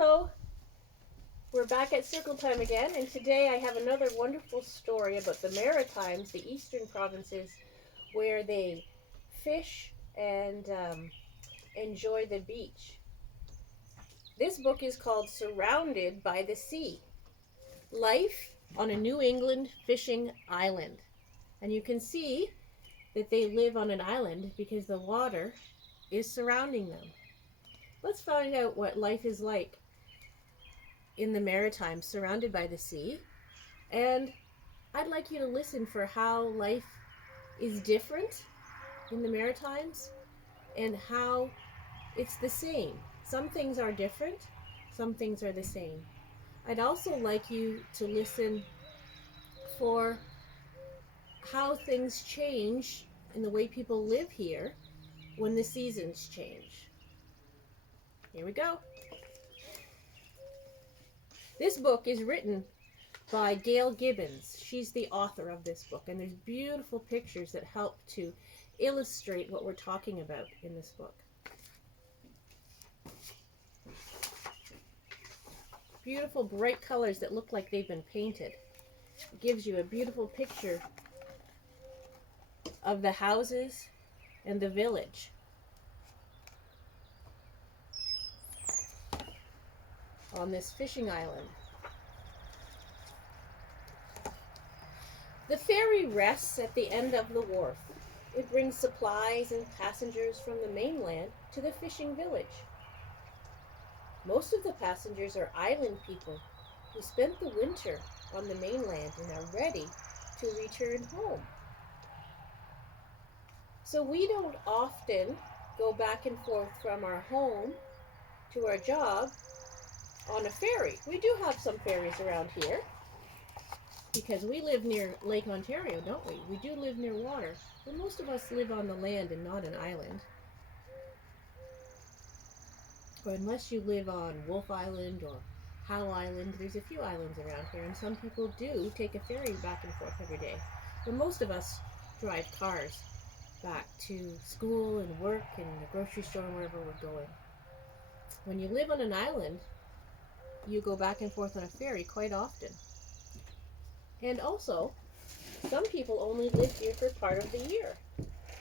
Hello, we're back at Circle Time again, and today I have another wonderful story about the Maritimes, the eastern provinces, where they fish and enjoy the beach. This book is called Surrounded by the Sea, Life on a New England Fishing Island. And you can see that they live on an island because the water is surrounding them. Let's find out what life is like in the Maritimes, surrounded by the sea. And I'd like you to listen for how life is different in the Maritimes and how it's the same. Some things are different, some things are the same. I'd also like you to listen for how things change in the way people live here when the seasons change. Here we go. This book is written by Gail Gibbons. She's the author of this book, and there's beautiful pictures that help to illustrate what we're talking about in this book. Beautiful bright colors that look like they've been painted. It gives you a beautiful picture of the houses and the village. On this fishing island. The ferry rests at the end of the wharf. It brings supplies and passengers from the mainland to the fishing village. Most of the passengers are island people who spent the winter on the mainland and are ready to return home. So we don't often go back and forth from our home to our job on a ferry. We do have some ferries around here because we live near Lake Ontario, don't we? We do live near water, but most of us live on the land and not an island. Or unless you live on Wolf Island or Howe Island, there's a few islands around here, and some people do take a ferry back and forth every day. But most of us drive cars back to school and work and the grocery store and wherever we're going. When you live on an island, you go back and forth on a ferry quite often. And also, some people only live here for part of the year.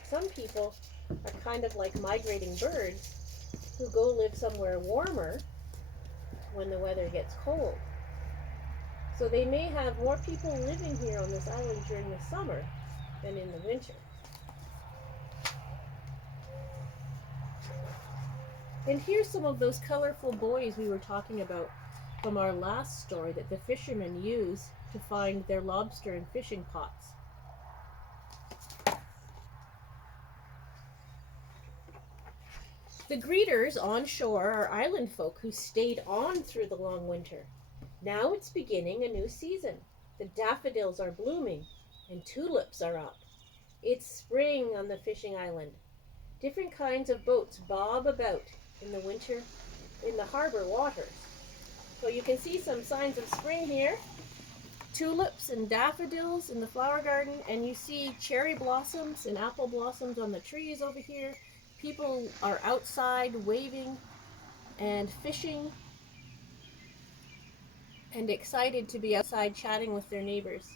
Some people are kind of like migrating birds who go live somewhere warmer when the weather gets cold. So they may have more people living here on this island during the summer than in the winter. And here's some of those colorful buoys we were talking about from our last story that the fishermen use to find their lobster and fishing pots. The greeters on shore are island folk who stayed on through the long winter. Now it's beginning a new season. The daffodils are blooming and tulips are up. It's spring on the fishing island. Different kinds of boats bob about in the winter in the harbor waters. So you can see some signs of spring here. Tulips and daffodils in the flower garden, and you see cherry blossoms and apple blossoms on the trees over here. People are outside waving and fishing and excited to be outside chatting with their neighbors.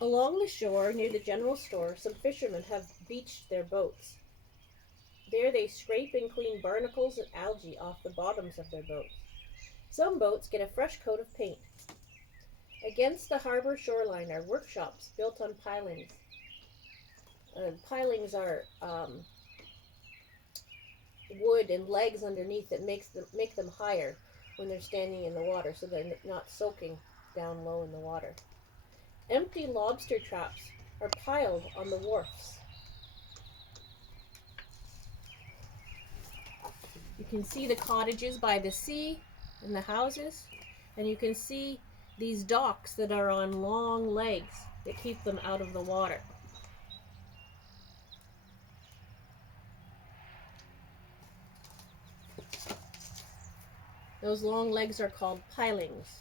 Along the shore near the general store, some fishermen have beached their boats. There they scrape and clean barnacles and algae off the bottoms of their boats. Some boats get a fresh coat of paint. Against the harbor shoreline are workshops built on pilings. Pilings are wood and legs underneath that make them higher when they're standing in the water so they're not soaking down low in the water. Empty lobster traps are piled on the wharfs. You can see the cottages by the sea and the houses, and you can see these docks that are on long legs that keep them out of the water. Those long legs are called pilings.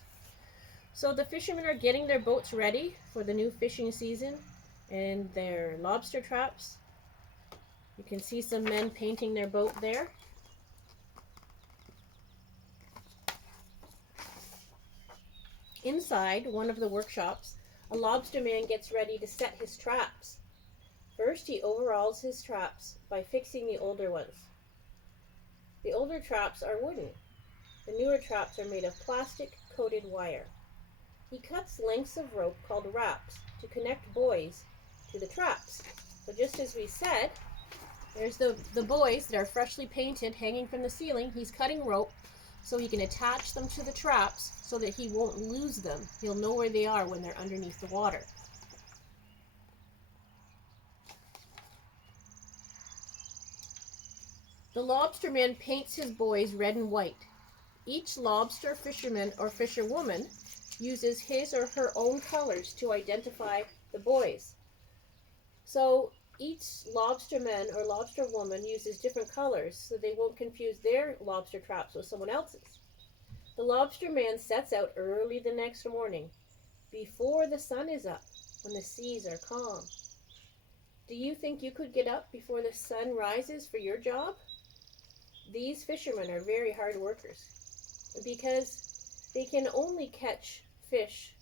So the fishermen are getting their boats ready for the new fishing season, and their lobster traps. You can see some men painting their boat there. Inside one of the workshops, a lobster man gets ready to set his traps. First, he overhauls his traps by fixing the older ones. The older traps are wooden. The newer traps are made of plastic-coated wire. He cuts lengths of rope called wraps to connect buoys to the traps. So just as we said, there's the buoys that are freshly painted hanging from the ceiling. He's cutting rope so he can attach them to the traps so that he won't lose them. He'll know where they are when they're underneath the water. The lobsterman paints his buoys red and white. Each lobster fisherman or fisherwoman uses his or her own colors to identify the buoys. So each lobsterman or lobsterwoman uses different colors so they won't confuse their lobster traps with someone else's. The lobsterman sets out early the next morning, before the sun is up, when the seas are calm. Do you think you could get up before the sun rises for your job? These fishermen are very hard workers because they can only catch fish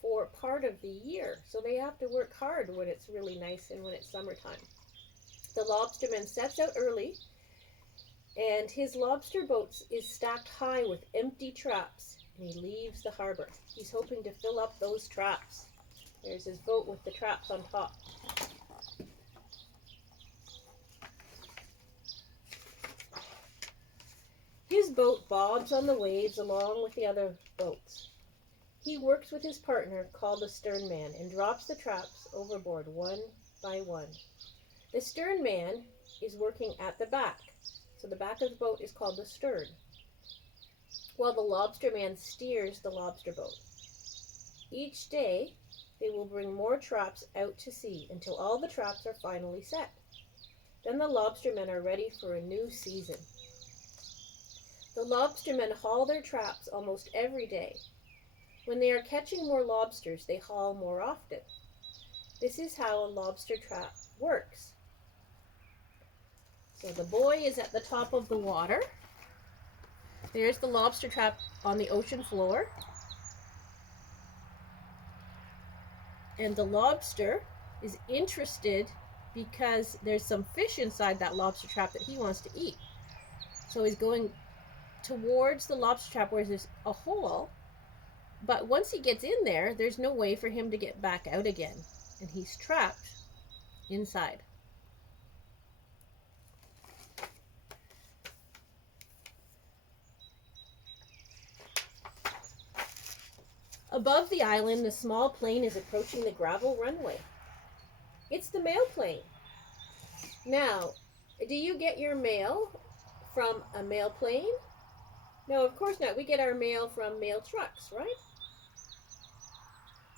for part of the year, so they have to work hard when it's really nice and when it's summertime. The lobsterman sets out early, and his lobster boat is stacked high with empty traps, and he leaves the harbor. He's hoping to fill up those traps. There's his boat with the traps on top. His boat bobs on the waves along with the other boats. He works with his partner, called the stern man, and drops the traps overboard one by one. The stern man is working at the back, so the back of the boat is called the stern, while the lobster man steers the lobster boat. Each day, they will bring more traps out to sea until all the traps are finally set. Then the lobstermen are ready for a new season. The lobstermen haul their traps almost every day. When they are catching more lobsters, they haul more often. This is how a lobster trap works. So the buoy is at the top of the water. There's the lobster trap on the ocean floor. And the lobster is interested because there's some fish inside that lobster trap that he wants to eat. So he's going towards the lobster trap where there's a hole, but once he gets in there, there's no way for him to get back out again, and he's trapped inside. Above the island, a small plane is approaching the gravel runway. It's the mail plane. Now, do you get your mail from a mail plane? No, of course not. We get our mail from mail trucks, right?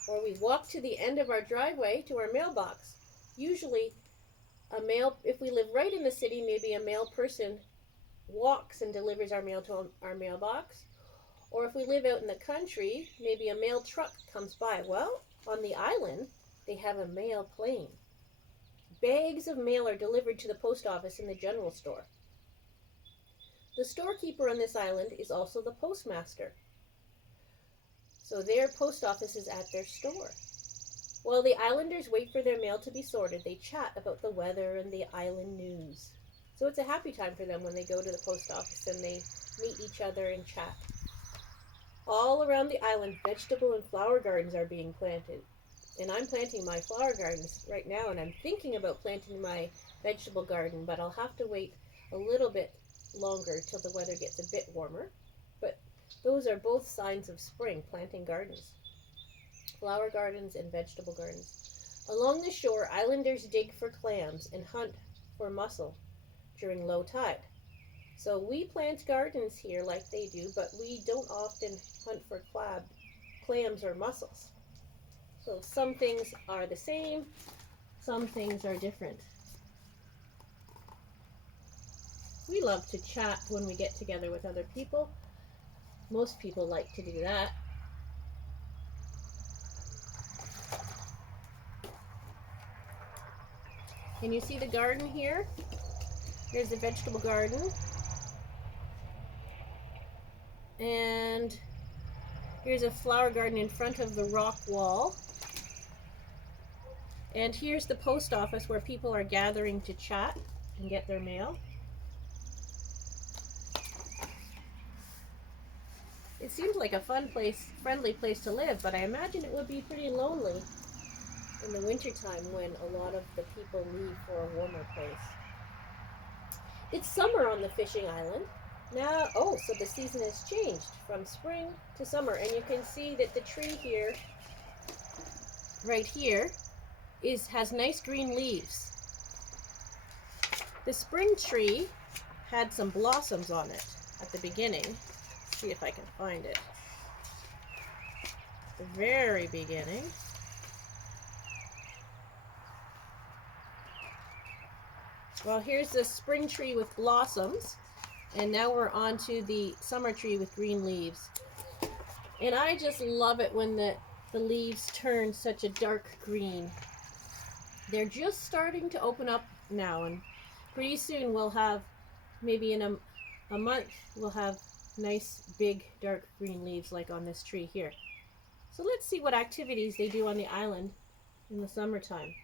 Or we walk to the end of our driveway to our mailbox. Usually, if we live right in the city, maybe a mail person walks and delivers our mail to our mailbox. Or if we live out in the country, maybe a mail truck comes by. Well, on the island, they have a mail plane. Bags of mail are delivered to the post office and the general store. The storekeeper on this island is also the postmaster. So their post office is at their store. While the islanders wait for their mail to be sorted, they chat about the weather and the island news. So it's a happy time for them when they go to the post office and they meet each other and chat. All around the island, vegetable and flower gardens are being planted. And I'm planting my flower gardens right now, and I'm thinking about planting my vegetable garden, but I'll have to wait a little bit longer till the weather gets a bit warmer. But those are both signs of spring, planting gardens. Flower gardens and vegetable gardens. Along the shore, islanders dig for clams and hunt for mussel during low tide. So we plant gardens here like they do, but we don't often hunt for clams or mussels. So some things are the same, some things are different. We love to chat when we get together with other people. Most people like to do that. Can you see the garden here? Here's the vegetable garden. And here's a flower garden in front of the rock wall. And here's the post office where people are gathering to chat and get their mail. It seems like a fun place, friendly place to live, but I imagine it would be pretty lonely in the wintertime when a lot of the people leave for a warmer place. It's summer on the fishing island. Now, oh, so the season has changed from spring to summer, and you can see that the tree here, right here, has nice green leaves. The spring tree had some blossoms on it at the beginning. Let's see if I can find it. The very beginning. Well, here's the spring tree with blossoms, and now we're on to the summer tree with green leaves. And I just love it when the leaves turn such a dark green. They're just starting to open up now, and pretty soon we'll have, maybe in a month, we'll have nice big dark green leaves like on this tree here. So let's see what activities they do on the island in the summertime.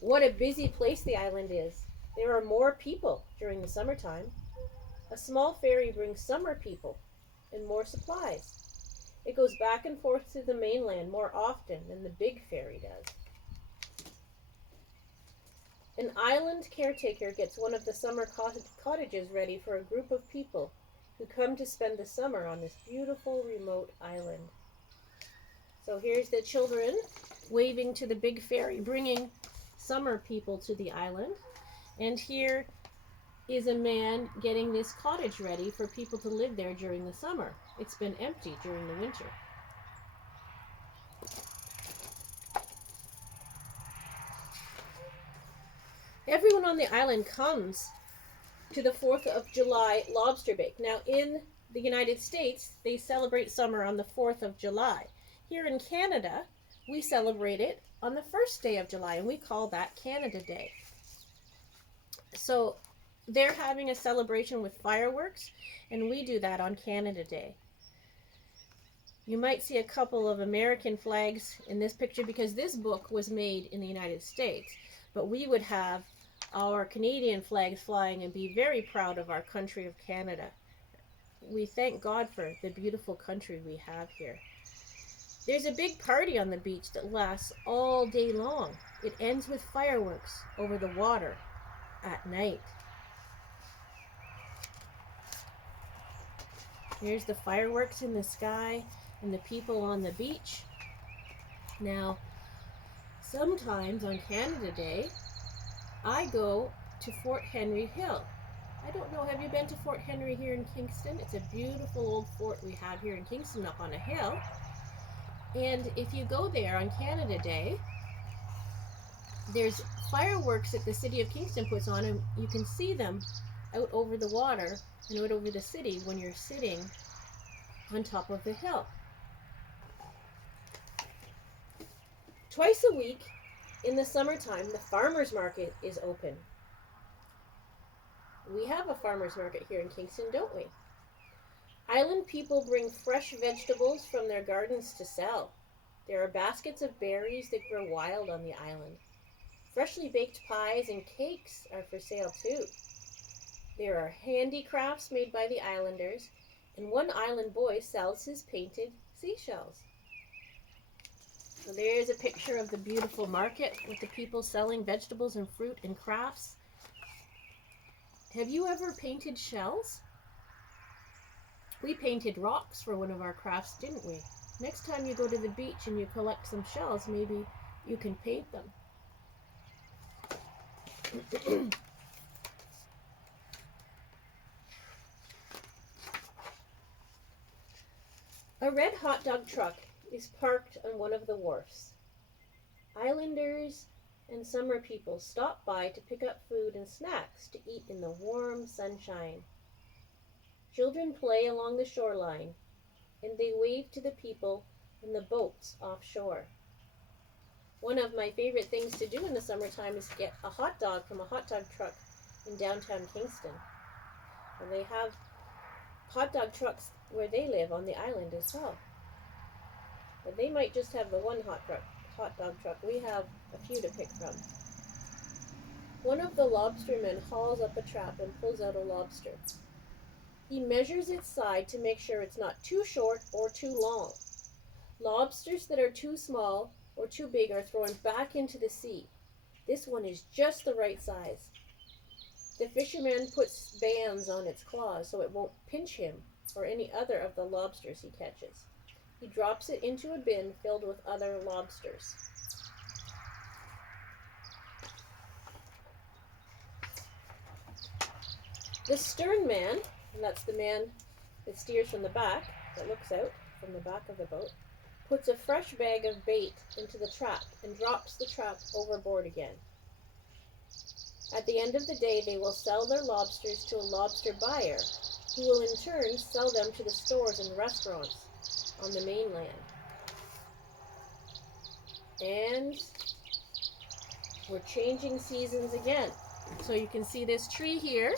What a busy place the island is. There are more people during the summertime. A small ferry brings summer people and more supplies. It goes back and forth to the mainland more often than the big ferry does. An island caretaker gets one of the summer cottages ready for a group of people who come to spend the summer on this beautiful remote island. So here's the children waving to the big ferry, bringing summer people to the island. And here is a man getting this cottage ready for people to live there during the summer. It's been empty during the winter. Everyone on the island comes to the 4th of July lobster bake. Now in the United States, they celebrate summer on the 4th of July. Here in Canada, we celebrate it on the first day of July, and we call that Canada Day. So they're having a celebration with fireworks, and we do that on Canada Day. You might see a couple of American flags in this picture because this book was made in the United States, but we would have our Canadian flags flying and be very proud of our country of Canada. We thank God for the beautiful country we have here. There's a big party on the beach that lasts all day long. It ends with fireworks over the water at night. Here's the fireworks in the sky and the people on the beach. Now, sometimes on Canada Day, I go to Fort Henry Hill. I don't know, have you been to Fort Henry here in Kingston? It's a beautiful old fort we have here in Kingston up on a hill. And if you go there on Canada Day, there's fireworks that the city of Kingston puts on, and you can see them out over the water and out over the city when you're sitting on top of the hill. Twice a week in the summertime, the farmer's market is open. We have a farmer's market here in Kingston, don't we? Island people bring fresh vegetables from their gardens to sell. There are baskets of berries that grow wild on the island. Freshly baked pies and cakes are for sale too. There are handicrafts made by the islanders, and one island boy sells his painted seashells. So there's a picture of the beautiful market with the people selling vegetables and fruit and crafts. Have you ever painted shells? We painted rocks for one of our crafts, didn't we? Next time you go to the beach and you collect some shells, maybe you can paint them. A red hot dog truck is parked on one of the wharfs. Islanders and summer people stop by to pick up food and snacks to eat in the warm sunshine. Children play along the shoreline, and they wave to the people in the boats offshore. One of my favorite things to do in the summertime is get a hot dog from a hot dog truck in downtown Kingston. And they have hot dog trucks where they live on the island as well. But they might just have the one hot dog truck. We have a few to pick from. One of the lobstermen hauls up a trap and pulls out a lobster. He measures its side to make sure it's not too short or too long. Lobsters that are too small or too big are thrown back into the sea. This one is just the right size. The fisherman puts bands on its claws so it won't pinch him or any other of the lobsters he catches. He drops it into a bin filled with other lobsters. The stern man, and that's the man that steers from the back, that looks out from the back of the boat, puts a fresh bag of bait into the trap and drops the trap overboard again. At the end of the day, they will sell their lobsters to a lobster buyer, who will in turn sell them to the stores and restaurants on the mainland. And we're changing seasons again. So you can see this tree here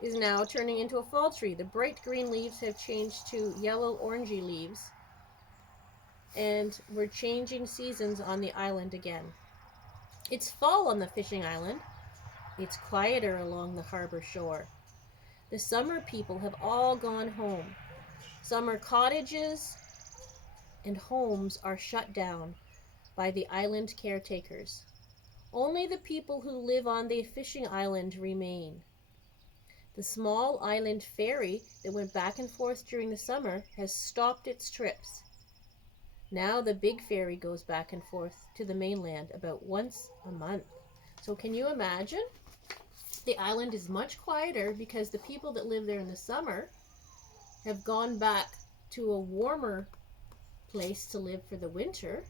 is now turning into a fall tree. The bright green leaves have changed to yellow orangey leaves. And we're changing seasons on the island again. It's fall on the fishing island. It's quieter along the harbor shore. The summer people have all gone home. Summer cottages and homes are shut down by the island caretakers. Only the people who live on the fishing island remain. The small island ferry that went back and forth during the summer has stopped its trips. Now the big ferry goes back and forth to the mainland about once a month. So can you imagine? The island is much quieter because the people that live there in the summer have gone back to a warmer place to live for the winter.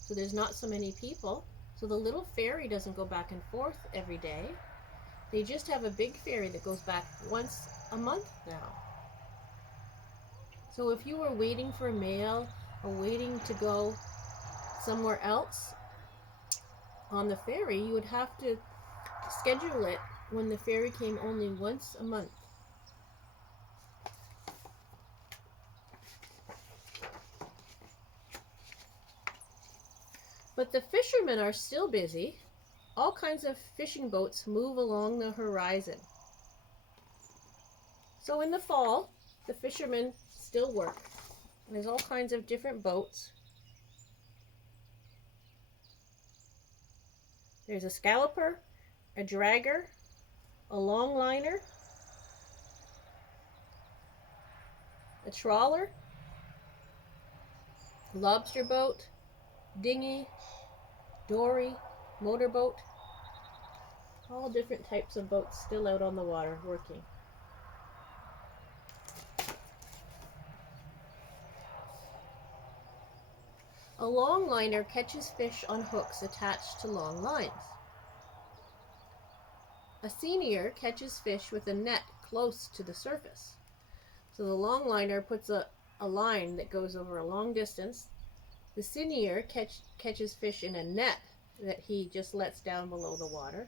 So there's not so many people. So the little ferry doesn't go back and forth every day. They just have a big ferry that goes back once a month now. So if you were waiting for mail or waiting to go somewhere else on the ferry, you would have to schedule it when the ferry came only once a month. But the fishermen are still busy. All kinds of fishing boats move along the horizon. So in the fall, the fishermen still work. There's all kinds of different boats. There's a scalloper, a dragger, a longliner, a trawler, lobster boat, dinghy, dory, motorboat. All different types of boats still out on the water working. A longliner catches fish on hooks attached to long lines. A seinier catches fish with a net close to the surface. So the longliner puts a line that goes over a long distance. The seinier catches fish in a net that he just lets down below the water.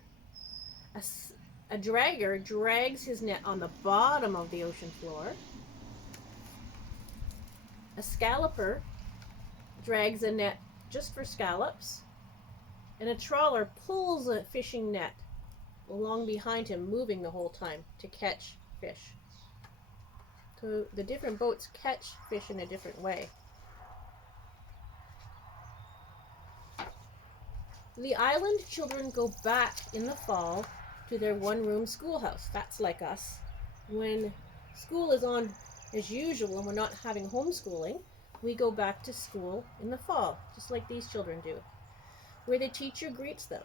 A dragger drags his net on the bottom of the ocean floor. A scalloper drags a net just for scallops. And a trawler pulls a fishing net along behind him, moving the whole time to catch fish. So the different boats catch fish in a different way. The island children go back in the fall to their one-room schoolhouse. That's like us. When school is on as usual and we're not having homeschooling, we go back to school in the fall, just like these children do, where the teacher greets them.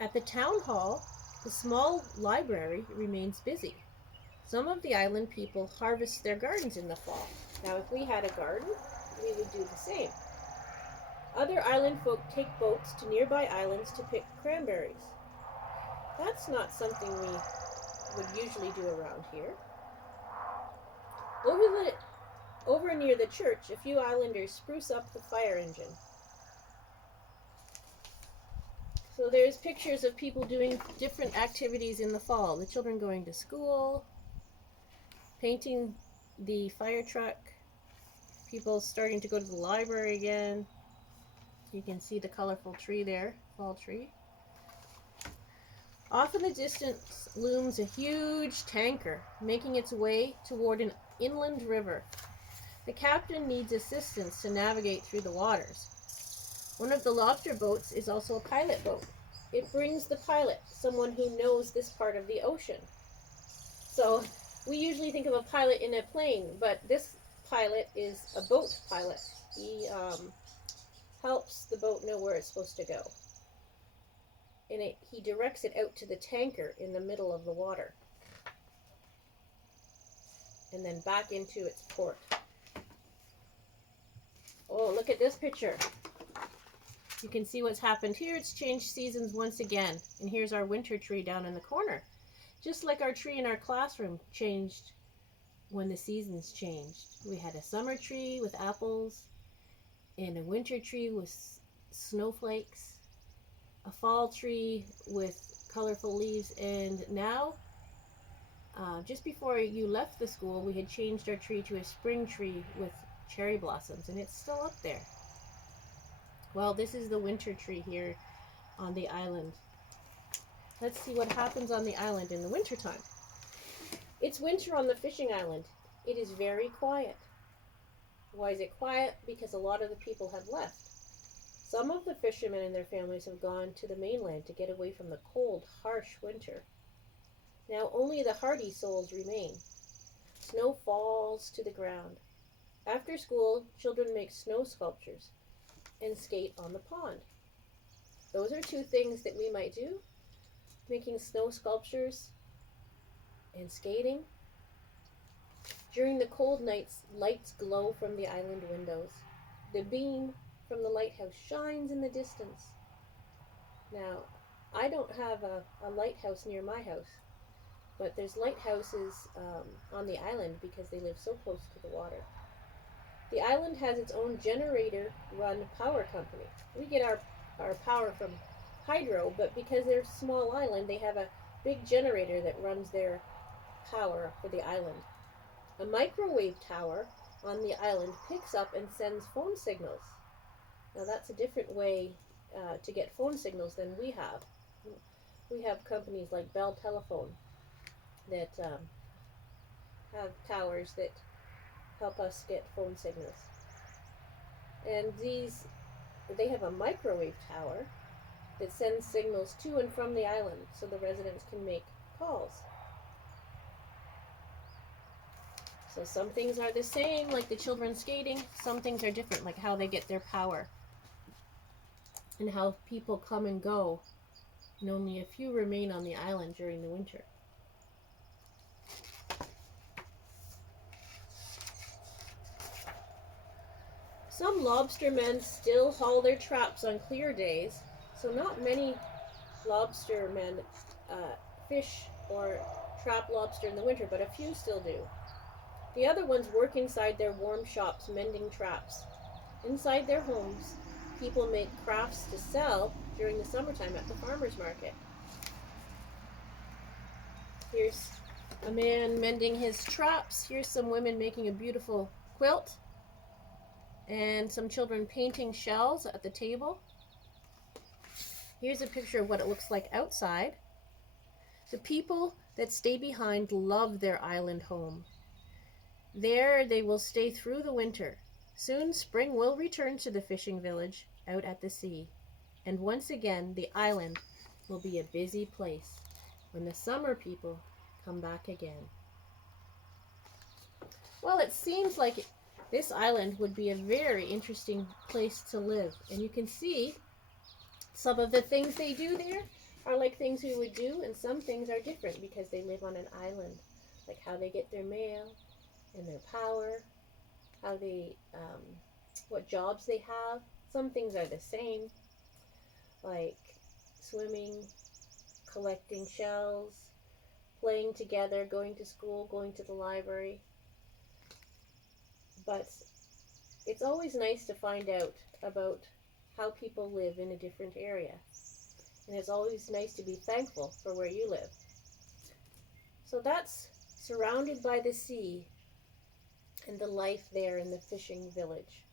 At the town hall, the small library remains busy. Some of the island people harvest their gardens in the fall. Now, if we had a garden, we would do the same. Other island folk take boats to nearby islands to pick cranberries. That's not something we would usually do around here. Over near the church, a few islanders spruce up the fire engine. there's pictures of people doing different activities in the fall. The children going to school, painting the fire truck, people starting to go to the library again. You can see the colorful tree there, fall tree. Off in the distance looms a huge tanker making its way toward an inland river. The captain needs assistance to navigate through the waters. One of the lobster boats is also a pilot boat. It brings the pilot, someone who knows this part of the ocean. So we usually think of a pilot in a plane, but this pilot is a boat pilot. He helps the boat know where it's supposed to go. And he directs it out to the tanker in the middle of the water. And then back into its port. Oh, look at this picture. You can see what's happened here. It's changed seasons once again. And here's our winter tree down in the corner. Just like our tree in our classroom changed when the seasons changed. We had a summer tree with apples, and a winter tree with snowflakes, a fall tree with colorful leaves, and now, just before you left the school, we had changed our tree to a spring tree with cherry blossoms, and it's still up there. Well, this is the winter tree here on the island. Let's see what happens on the island in the wintertime. It's winter on the fishing island. It is very quiet. Why is it quiet? Because a lot of the people have left. Some of the fishermen and their families have gone to the mainland to get away from the cold, harsh winter. Now only the hardy souls remain. Snow falls to the ground. After school, children make snow sculptures and skate on the pond. Those are two things that we might do. Making snow sculptures and skating. During the cold nights, lights glow from the island windows. The beam from the lighthouse shines in the distance. Now, I don't have a lighthouse near my house, but there's lighthouses on the island because they live so close to the water. The island has its own generator-run power company. We get our power from hydro, but because they're a small island, they have a big generator that runs their power for the island. A microwave tower on the island picks up and sends phone signals. Now that's a different way to get phone signals than we have. We have companies like Bell Telephone that have towers that help us get phone signals. And they have a microwave tower that sends signals to and from the island so the residents can make calls. So some things are the same, like the children skating. Some things are different, like how they get their power and how people come and go, and only a few remain on the island during the winter. Some lobstermen still haul their traps on clear days, so not many lobstermen fish or trap lobster in the winter, but a few still do. The other ones work inside their warm shops mending traps. Inside their homes, people make crafts to sell during the summertime at the farmer's market. Here's a man mending his traps. Here's some women making a beautiful quilt. And some children painting shells at the table. Here's a picture of what it looks like outside. The people that stay behind love their island home. There they will stay through the winter. Soon spring will return to the fishing village out at the sea. And once again, the island will be a busy place when the summer people come back again. Well, it seems like this island would be a very interesting place to live. And you can see some of the things they do there are like things we would do, and some things are different because they live on an island. Like how they get their mail and their power, how they, what jobs they have. Some things are the same, like swimming, collecting shells, playing together, going to school, going to the library. But it's always nice to find out about how people live in a different area. And it's always nice to be thankful for where you live. So that's surrounded by the sea and the life there in the fishing village.